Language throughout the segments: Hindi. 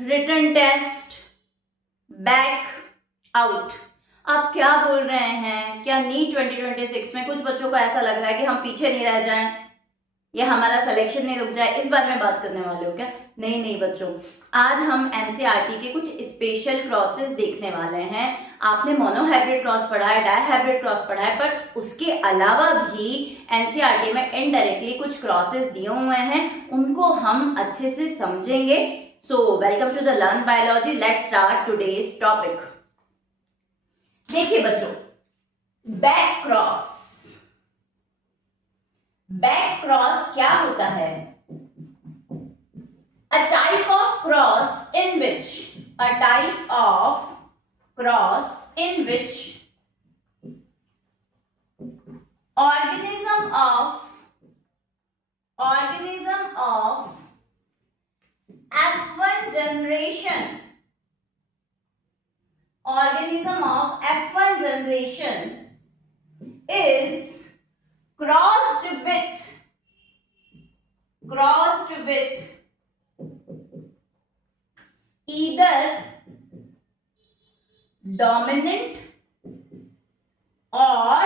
Written test, back out. आप क्या बोल रहे हैं? क्या नीट 2026 में कुछ बच्चों को ऐसा लग रहा है कि हम पीछे नहीं रह जाएं या हमारा सिलेक्शन नहीं रुक जाए? इस बारे में बात करने वाले हो क्या? नहीं नहीं बच्चों, आज हम एनसीईआरटी के कुछ स्पेशल क्रॉसेस देखने वाले हैं। आपने मोनोहाइब्रिड क्रॉस पढ़ा है, डायहाइब्रिड क्रॉस पढ़ा है, पर उसके अलावा भी एनसीईआरटी में इनडायरेक्टली कुछ क्रॉसेस दिए हुए हैं, उनको हम अच्छे से समझेंगे। So welcome to the learn biology. Let's start today's topic. देखिए बच्चों, बैक क्रॉस। बैक क्रॉस क्या होता है? A type of cross in which organism of F1 generation is crossed with either dominant or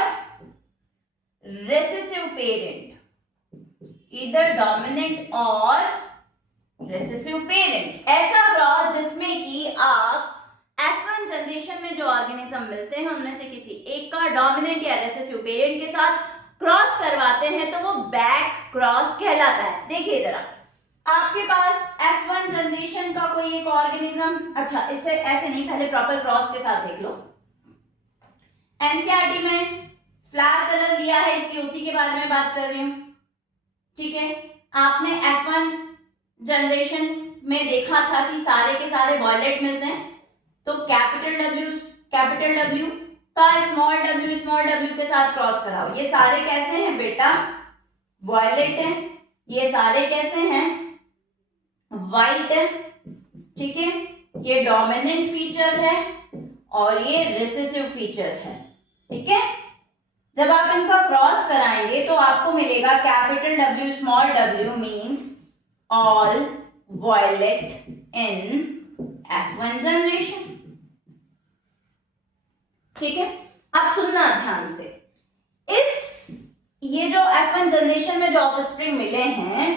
recessive parent, ऐसा क्रॉस जिसमें कि आप F1 जनरेशन में जो ऑर्गेनिज्म मिलते हैं उनमें से किसी एक का डोमिनेंट या रेसेसिव पेरेंट के साथ क्रॉस करवाते हैं तो वो बैक क्रॉस कहलाता है। देखिए जरा, आपके पास F1 जनरेशन का कोई एक ऑर्गेनिज्म, अच्छा इससे ऐसे नहीं, पहले प्रॉपर क्रॉस के साथ देख लो। एनसीईआरटी में फ्लावर कलर दिया है, इसलिए उसी के बारे में बात कर रही हूं, ठीक है। आपने F1 जनरेशन में देखा था कि सारे के सारे वॉयलेट मिलते हैं, तो कैपिटल W का स्मॉल w के साथ क्रॉस कराओ। ये सारे कैसे हैं बेटा? वॉयलेट हैं। ये सारे कैसे हैं? व्हाइट है, ठीक है। ये डोमिनेंट फीचर है और ये रिसेसिव फीचर है, ठीक है। जब आप इनका क्रॉस कराएंगे तो आपको मिलेगा capital W small w means all violet in F1 generation, ठीक है। अब सुनना ध्यान से, ये जो F1 जनरेशन में जो ऑफस्प्रिंग मिले हैं,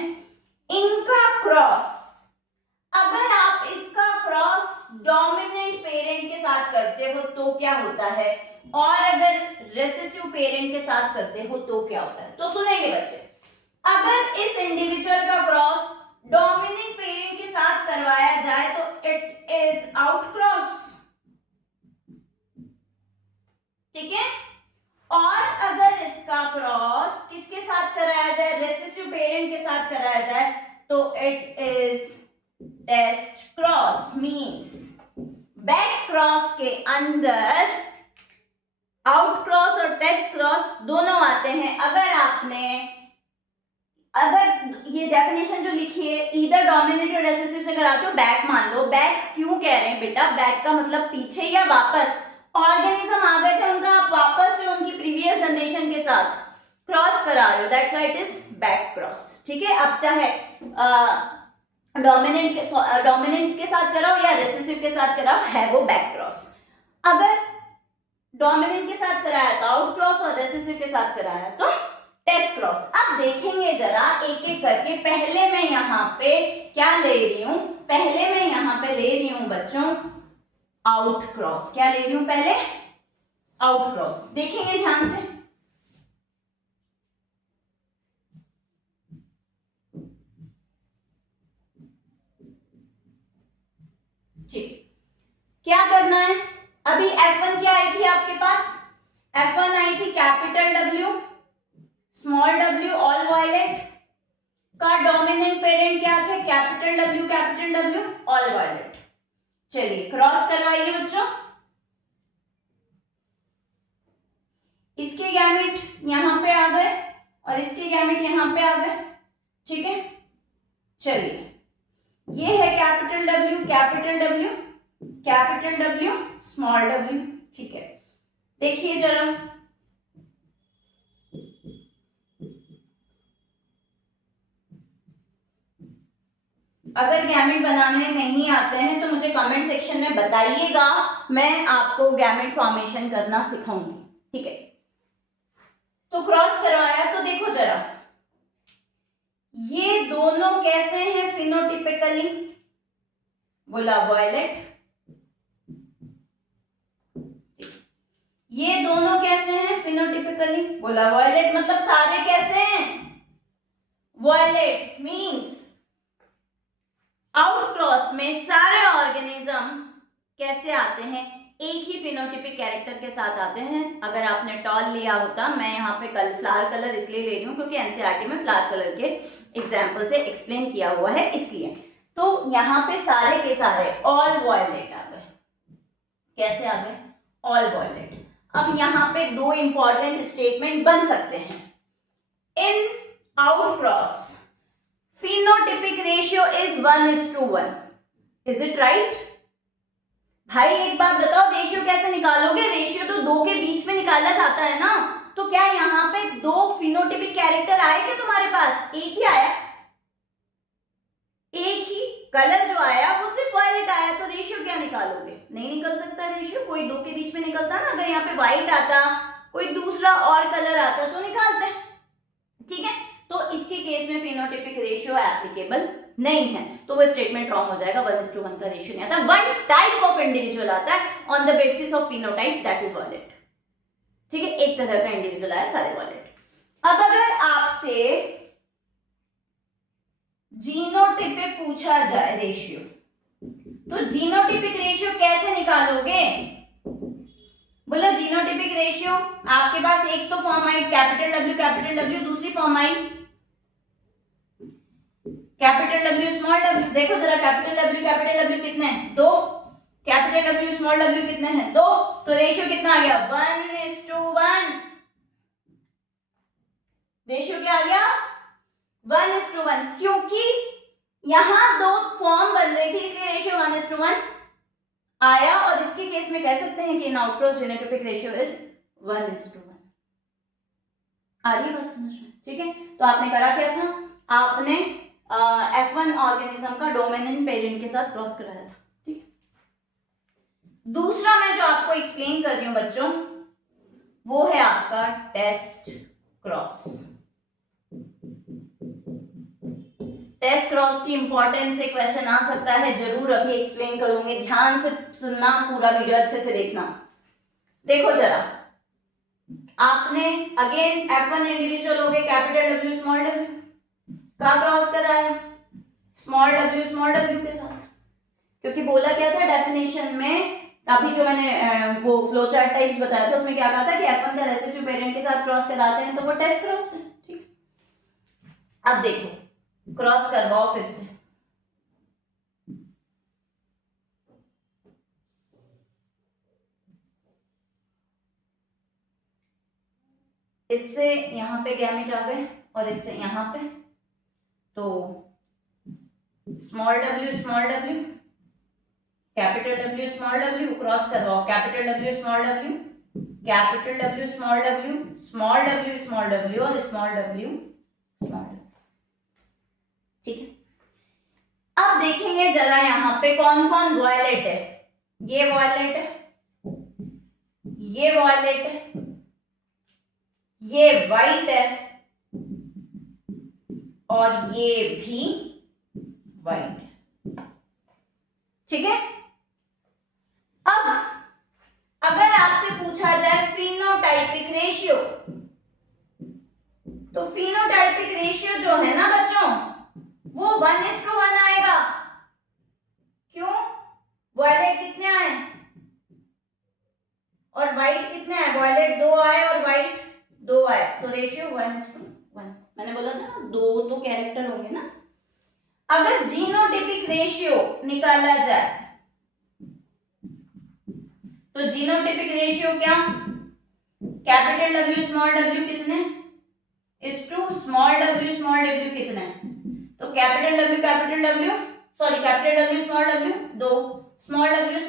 इनका क्रॉस, अगर आप इसका क्रॉस डोमिनेंट पेरेंट के साथ करते हो तो क्या होता है, और अगर रेसेसिव पेरेंट के साथ करते हो तो क्या होता है? तो सुनेंगे बच्चे, अगर इस इंडिविजुअल का क्रॉस डोमिनेंट पेरेंट के साथ करवाया जाए तो इट इज आउट क्रॉस, ठीक है। और अगर इसका क्रॉस किसके साथ कराया जाए, रेसेसिव पेरेंट के साथ कराया जाए, तो it is test cross. Means back cross के अंदर आउट क्रॉस और टेस्ट क्रॉस दोनों आते हैं। अगर ये डेफिनेशन जो लिखी है, ईदर डोमिनेंट और रेसेसिव से कराते हो, बैक मान लो। बैक क्यों कह रहे हैं बेटा? बैक का मतलब पीछे या वापस। ऑर्गेनिज्म आ गए थे, उनका आप वापस से उनकी प्रीवियस जनरेशन के साथ क्रॉस करा रहे हो, that's why it is back cross, ठीक है। अब चाहे डोमिनेंट के साथ कराओ या रेसेसिव के साथ कराओ, है वो बैक क्रॉस। अगर डोमिनेंट के साथ कराया तो आउट क्रॉस और रेसेसिव के साथ कराया तो टेस्ट क्रॉस। अब देखेंगे जरा एक एक करके। पहले मैं यहाँ पे क्या ले रही हूं? पहले मैं यहाँ पे ले रही हूं बच्चों आउट क्रॉस। क्या ले रही हूं पहले? Out cross. देखेंगे ध्यान से, ठीक। क्या करना है? अभी F1 क्या आई थी आपके पास? F1 आई थी capital W small w all violet का डोमिनेंट पेरेंट क्या थे? Capital W all violet. चलिए क्रॉस करवाइए बच्चों। इसके गैमेट यहां पे आ गए और इसके गैमेट यहां पे आ गए, ठीक है। चलिए ये है कैपिटल W स्मॉल w, ठीक है। देखिए जरा, अगर गैमेट बनाने नहीं आते हैं तो मुझे कमेंट सेक्शन में बताइएगा, मैं आपको गैमेट फॉर्मेशन करना सिखाऊंगी, ठीक है। तो क्रॉस करवाया, तो देखो जरा ये दोनों कैसे हैं फिनोटिपिकली, बोला वॉयलेट। ये दोनों कैसे हैं फिनोटिपिकली, बोला वॉयलेट। मतलब सारे कैसे हैं, वॉयलेट। मींस आउटक्रॉस में सारे ऑर्गेनिज्म कैसे आते हैं, एक ही फिनोटिपिक कैरेक्टर के साथ आते हैं। अगर आपने टॉल लिया होता, मैं यहाँ पे फ्लावर कलर इसलिए ले रही हूँ क्योंकि एनसीईआरटी में फ्लावर कलर के एग्जाम्पल से एक्सप्लेन किया हुआ है, इसलिए। तो यहाँ पे सारे के सारे ऑल वॉयलेट आ गए। कैसे आ गए, ऑल वॉयलेट। अब यहाँ पे दो इंपॉर्टेंट स्टेटमेंट बन सकते हैं। इन आउटक्रॉस phenotypic ratio is 1:1, is it right? भाई एक बात बताओ, रेशियो कैसे निकालोगे, रेशियो तो दो के बीच में निकाला जाता है ना। तो क्या यहाँ पे दो फिनोटिपिक कैरेक्टर आए क्या तुम्हारे पास, एक ही आया, एक ही कलर जो आया वो सिर्फ वायलेट आया, तो रेशियो क्या निकालोगे, नहीं निकल सकता रेशियो। कोई दो के बीच में निकलता ना, अगर यहाँ पे व्हाइट आता, कोई दूसरा और कलर आता तो निकालते, ठीक है। तो इसके केस में फिनोटिपिक रेशियो एप्लीकेबल नहीं है, तो वो स्टेटमेंट रॉन्ग हो जाएगा। 1:1 का रेशियो नहीं आता, वन टाइप ऑफ इंडिविजुअल आता है on the basis of phenotype, that is violet, ठीक है। एक तरह का इंडिविजुअल आया, सारे वॉयलेट। अब अगर आपसे जीनोटिपिक पूछा जाए रेशियो, तो जीनोटिपिक रेशियो कैसे निकालोगे, बोला जीनोटिपिक रेशियो आपके पास एक तो फॉर्म आई कैपिटल W, दूसरी form I capital W small w। देखो जरा कैपिटल W कितने हैं, दो, कैपिटल W स्मॉल w कितने हैं, दो, तो रेशियो कितना आ गया, 1:1। रेशियो क्या आ गया, 1:1, क्योंकि यहां दो फॉर्म बन रही थी इसलिए रेशियो 1:1 आया। और इसके केस में कह सकते हैं कि इन आउटक्रॉस जीनोटिपिक रेशियो इज 1:1। आ रही बात समझ में, ठीक है। तो आपने करा क्या था, आपने F1 ऑर्गेनिज्म का डोमिनेंट पेरेंट के साथ क्रॉस कराया था, ठीक है। दूसरा मैं जो आपको एक्सप्लेन कर रही हूं बच्चों, वो है आपका टेस्ट क्रॉस। टेस्ट क्रॉस की इंपॉर्टेंस से क्वेश्चन आ सकता है, जरूर अभी एक्सप्लेन करूंगी, ध्यान से सुनना, पूरा वीडियो अच्छे से देखना। देखो जरा, आपने अगेन F1 इंडिविजुअल हो गए, कैपिटल W स्मॉल w का क्रॉस कराया, स्मॉल w के साथ, क्योंकि बोला क्या था डेफिनेशन में, अभी जो मैंने वो फ्लो चार्ट टाइप्स बताया था उसमें क्या कहा था कि F1 का रेसेसिव पेरेंट के साथ क्रॉस कराते हैं तो वो टेस्ट क्रॉस है, ठीक। अब देखो क्रॉस करवाओ फिर से, इससे यहां पे गैमेट आ गए और इससे यहां पे, तो small w capital W small w cross करवाओ, capital W small w, capital W small w, small w small w और स्मॉल w स्मॉल w, ठीक है। अब देखेंगे जरा यहाँ पे कौन कौन वॉयलेट है, ये वॉयलेट है, ये वॉयलेट है, ये वाइट है और ये भी वाइट है, ठीक है। अब अगर आपसे पूछा जाए फिनोटाइपिक रेशियो, तो फिनोटाइपिक रेशियो जो है ना बच्चों वो 1:1 आएगा। क्यों, वॉयलेट कितने आए और वाइट कितने आए, वॉयलेट 2 आए और वाइट 2 आए, तो रेशियो 1:1। मैंने बोला था ना दो तो कैरेक्टर होंगे ना। अगर जीनोटिपिक रेशियो निकाला जाए तो जीनोटिपिक रेशियो क्या, कैपिटल W स्मॉल w कितने इस टू स्मॉल w कितने, तो capital W sorry capital W small w 2, small w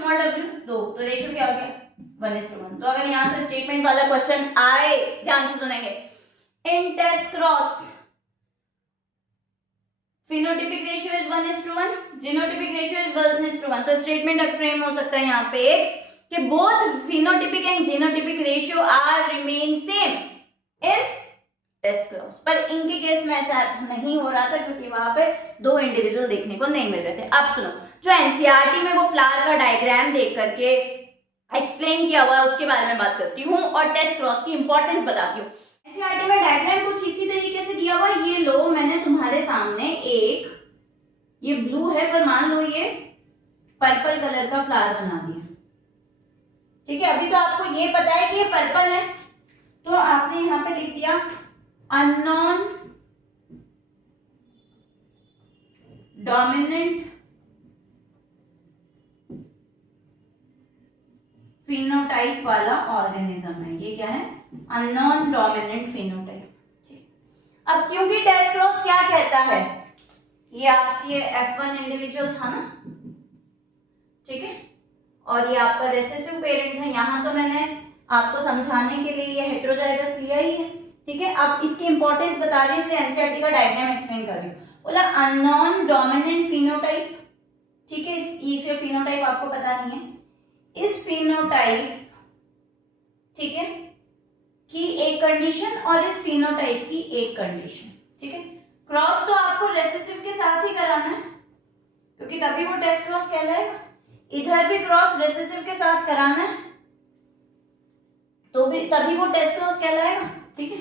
2, तो रेशियो क्या हो गया 1:1। तो अगर यहां से स्टेटमेंट वाला क्वेश्चन आए, ध्यान से सुनेंगे, in test cross phenotypic ratio is 1:1, genotypic ratio is 1:1। तो स्टेटमेंट फ्रेम हो सकता है यहाँ पे एक कि both phenotypic and genotypic ratio are remain same in test cross. पर इनके केस में ऐसा नहीं हो रहा था क्योंकि वहां पे दो इंडिविजुअल देखने को नहीं मिल रहे थे। अब सुनो, जो एनसीईआरटी में वो फ्लावर का डायग्राम देख करके एक्सप्लेन किया हुआ है उसके बारे में बात करती हूँ और टेस्ट क्रॉस की इंपॉर्टेंस बताती हूँ। एनसीईआरटी में डायग्राम कुछ इसी तरीके से दिया हुआ है। ये लो, मैंने तुम्हारे सामने एक, ये ब्लू है पर मान लो ये पर्पल कलर का फ्लावर बना दिया, ठीक है। अभी तो आपको ये पता है कि ये पर्पल है, तो आपने यहाँ पे लिख दिया अननोन डोमिनेंट फिनोटाइप वाला ऑर्गेनिज्म है। ये क्या है? Unknown dominant phenotype. अब क्योंकि टेस्ट क्रॉस क्या कहता है, ये आपकी F1 इंडिविजुअल था ना, ठीक है, और ये आपका रिसेसिव पेरेंट है। यहां तो मैंने आपको समझाने के लिए ये हेटेरोजाइगस लिया ही है, ठीक है। अब इसकी इंपॉर्टेंस बता रही है इसलिए एनसीईआरटी का डायग्राम एक्सप्लेन कर रही हूँ। बोला अननोन डोमिनेंट फिनोटाइप, ठीक है, इससे फिनोटाइप आपको पता नहीं है। इस फिनोटाइप, ठीक है, की एक कंडीशन और इस फिनोटाइप की एक कंडीशन, ठीक है। क्रॉस तो आपको रेसेसिव के साथ ही कराना है क्योंकि तभी वो टेस्ट क्रॉस कहलाएगा। इधर भी क्रॉस रेसेसिव के साथ कराना है तो भी तभी वो टेस्ट क्रॉस कहलाएगा, ठीक है।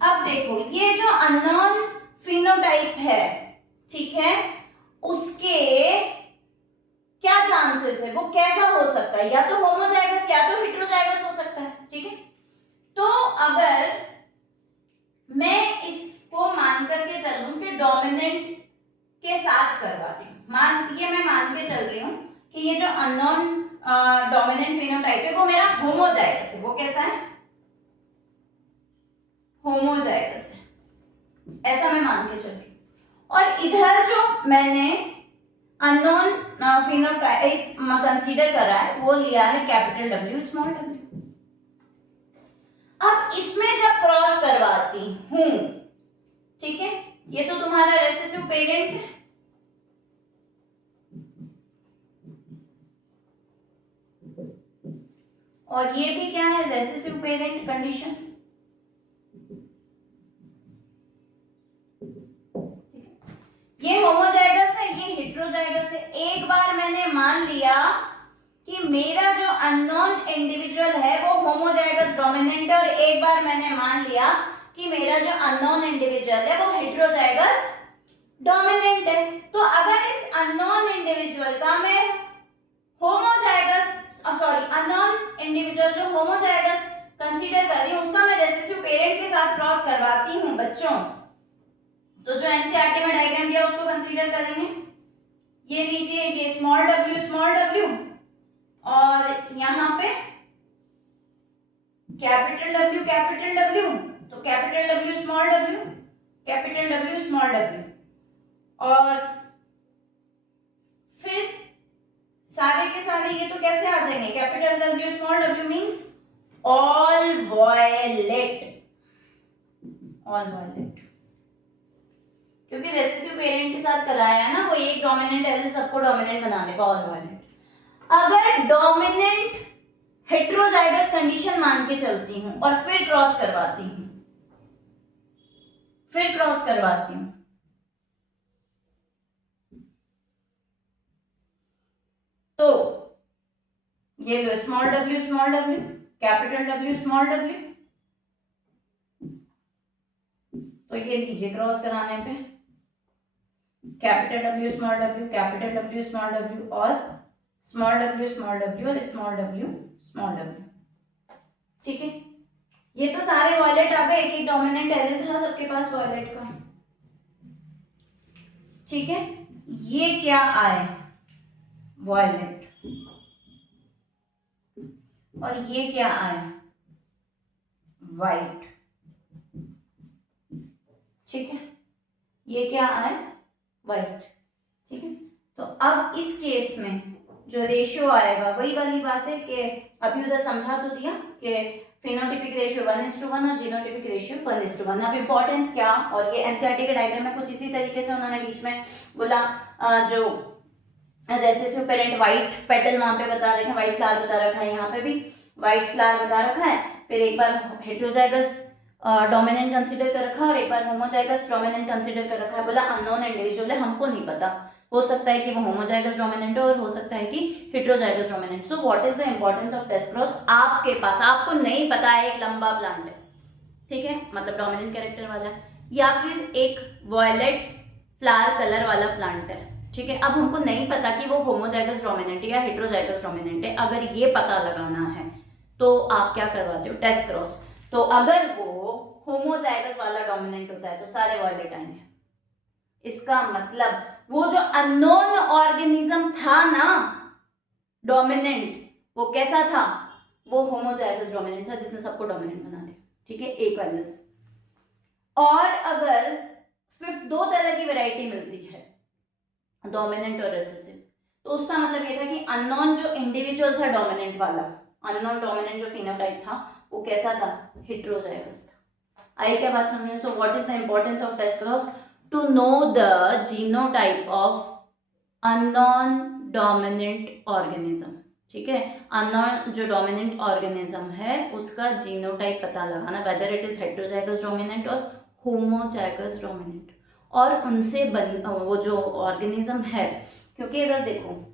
अब देखो, ये जो अननोन फिनोटाइप है, ठीक है, उसके क्या चांसेस है, वो कैसा हो सकता है, या तो होमोजाइगस या तो हेटेरोजाइगस हो सकता है, ठीक है। तो अगर मैं इसको मान करके चलूं कि डोमिनेंट के साथ करवा रही हूं, ये मैं मान के चल रही हूं कि ये जो अननोन डोमिनेंट फिनोटाइप है वो मेरा होमोजाइगस है। वो कैसा है? होमोजाइगस है, ऐसा मैं मान के चल रही हूं। और इधर जो मैंने अननोन फिनोटाइप कंसीडर करा है वो लिया है कैपिटल W स्मॉल w। अब इसमें जब क्रॉस करवाती हूं, ठीक है, ये तो तुम्हारा रेसेसिव पेरेंट है, और ये भी क्या है? Recessive parent condition. ये होमोजाइगस है, ये हेटेरोजाइगस है। एक बार मैंने मान लिया कि मेरा जो अननोन इंडिविजुअल है वो होमोजाइगस डोमिनेंट है, और एक बार मैंने मान लिया कि मेरा जो अननोन इंडिविजुअल है वो हेटेरोजाइगस डोमिनेंट है। तो अगर इस अननोन इंडिविजुअल का मैं होमोजाइगस अननोन इंडिविजुअल जो होमोजाइगस कंसीडर कर रही हूं उसका मैं रेसेसिव पेरेंट के साथ क्रॉस करवाती हूं बच्चों, तो जो एनसीईआरटी में डायग्राम दिया उसको कंसीडर करेंगे। ये लीजिए, ये स्मॉल w और यहाँ पे कैपिटल W, तो कैपिटल W स्मॉल w, और फिर सारे के सारे ये तो कैसे आ जाएंगे? Capital W small w means all violet, क्योंकि रेसेसिव पेरेंट के साथ कराया है ना, वो एक डोमिनेंट एलिल सबको डोमिनेंट बनाने का, ऑल वॉयलेट। अगर डोमिनेंट हेटेरोजाइगस कंडीशन मान के चलती हूं और फिर क्रॉस करवाती हूं, तो ये लो small w, capital W small w, तो ये लीजिए क्रॉस कराने पे कैपिटल W स्मॉल w और स्मॉल w और स्मॉल w, ठीक है। ये तो सारे वॉयलेट आ गए, एक एक डोमिनेंट एलिल था सबके पास वॉयलेट का, ठीक है। ये क्या आए? वॉयलेट, और ये क्या आए? वाइट, ठीक है। ये क्या आए? वाइट, ठीक है। तो अब इस केस में जो रेशियो आएगा वही वाली बात है कि अभी उधर समझा तो दिया कि फिनोटिपिक रेशियो 1:1 और जीनोटिपिक रेशियो 1:1। अब इंपॉर्टेंस क्या, और ये एनसीईआरटी के डायग्राम में कुछ इसी तरीके से उन्होंने बीच में बोला, जो रेसेसिव पेरेंट व्हाइट पेटल वहां पे बता रखे हैं, व्हाइट फ्लावर बता रखा है, यहाँ पे भी व्हाइट फ्लावर बता रखा है, फिर एक बार हेटेरोजाइगस डोमिनेंट कंसीडर कर रखा है और एक बार होमोजाइगस डोमिनेंट कंसीडर कर रखा है। बोला अननोन इंडिविजुअल है, हमको नहीं पता, हो सकता है कि वो होमोजाइगस डोमिनेंट हो और हो सकता है कि heterozygous dominant. So what is the importance of test cross, आपके पास आपको नहीं पता है, एक लंबा प्लांट है, ठीक है, मतलब डोमिनेंट कैरेक्टर वाला, या फिर एक वॉयलेट फ्लावर कलर वाला प्लांट है, ठीक है। अब हमको नहीं पता कि वो होमोजाइगस डोमिनेंट है या हेटेरोजाइगस डोमिनेंट है, अगर ये पता लगाना है तो आप क्या करवाते हो, टेस्ट क्रॉस। तो अगर वो होमोजाइगस वाला डोमिनेंट होता है तो सारे वॉयलेट आएंगे, इसका मतलब वो जो अननोन ऑर्गेनिज्म था ना डोमिनेंट, वो कैसा था, वो होमोजाइगस डोमिनेंट था जिसने सबको डोमिनेंट बना दिया, ठीक है, एक वैलेंस। और अगर फिर दो तरह की वैरायटी मिलती है, डोमिनेंट और रेसेसिव, तो उसका मतलब ये था कि अननोन जो इंडिविजुअल था डोमिनेंट वाला, अननोन डोमिनेंट जो फिनोटाइप था वो कैसा था, हेटेरोजाइगस था। आई क्या बात समझ में। So what is the importance of test cross, to know the genotype of unknown dominant organism, ठीक है, अननोन जो डोमिनेंट ऑर्गेनिज्म है उसका जीनोटाइप पता लगाना, whether it is heterozygous dominant और होमोजाइगस डोमिनेंट, और उनसे वो जो ऑर्गेनिज्म है, क्योंकि अगर देखो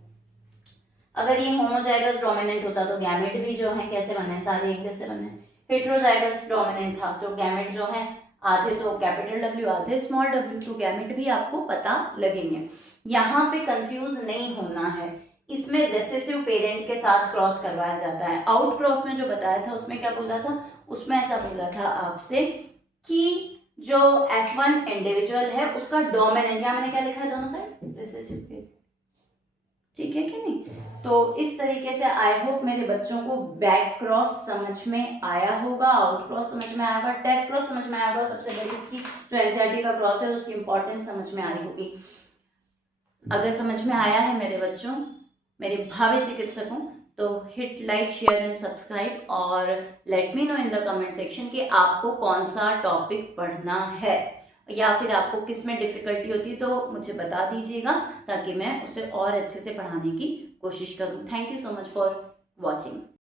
अगर ये होमोजाइगस डोमिनेंट होता तो गैमेट भी जो है कैसे बने, सारे एक जैसे बने। हेटेरोजाइगस डोमिनेंट था तो गैमेट जो है आधे तो कैपिटल डब्ल्यू आधे स्मॉल डब्ल्यू, तो गैमेट भी आपको पता लगेंगे। यहाँ पे कंफ्यूज नहीं होना है, इसमें रेसेसिव पेरेंट के साथ क्रॉस करवाया जाता है। आउट क्रॉस में जो बताया था उसमें क्या बोला था, उसमें ऐसा बोला था आपसे कि जो F1 इंडिविजुअल है उसका डोमिनेंट, यहाँ मैंने क्या लिखा है दोनों साइड रेसेसिव पेरेंट, ठीक है कि नहीं। तो इस तरीके से आई होप मेरे बच्चों को बैक क्रॉस समझ में आया होगा, आउट क्रॉस समझ में आया होगा, टेस्ट क्रॉस समझ में आया होगा, सबसे बड़ी इसकी जो एनसीईआरटी का क्रॉस है उसकी इंपॉर्टेंस समझ में आई होगी। अगर समझ में आया है मेरे बच्चों, मेरे भावी चिकित्सकों, तो hit like share and subscribe और let me know in the comment section कि आपको कौन सा टॉपिक पढ़ना है या फिर आपको किस में डिफ़िकल्टी होती है, तो मुझे बता दीजिएगा ताकि मैं उसे और अच्छे से पढ़ाने की कोशिश करूँ। Thank you so much for watching.